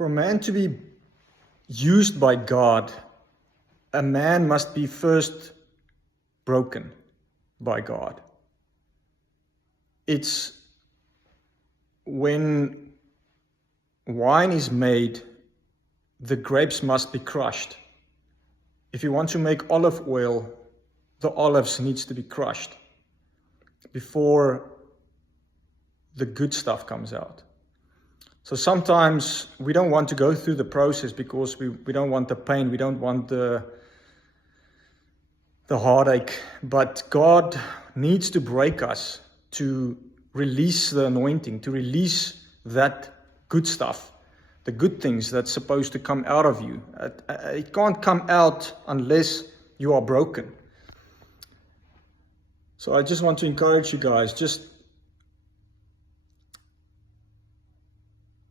For a man to be used by God, a man must be first broken by God. It's when wine is made, the grapes must be crushed. If you want to make olive oil, the olives needs to be crushed before the good stuff comes out. So sometimes we don't want to go through the process because we don't want the pain, we don't want the heartache, but God needs to break us to release the anointing, to release that good stuff, the good things that's supposed to come out of you. It can't come out unless you are broken. So I just want to encourage you guys, just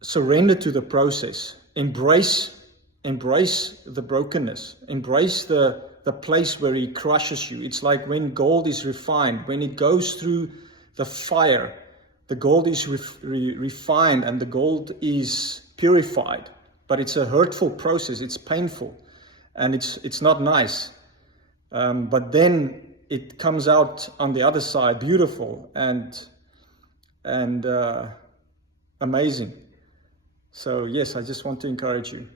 surrender to the process. Embrace the brokenness. Embrace the place where He crushes you. It's like when gold is refined, when it goes through the fire, the gold is refined and the gold is purified. But it's a hurtful process. It's painful, and it's not nice. But then it comes out on the other side, beautiful and amazing. So yes, I just want to encourage you.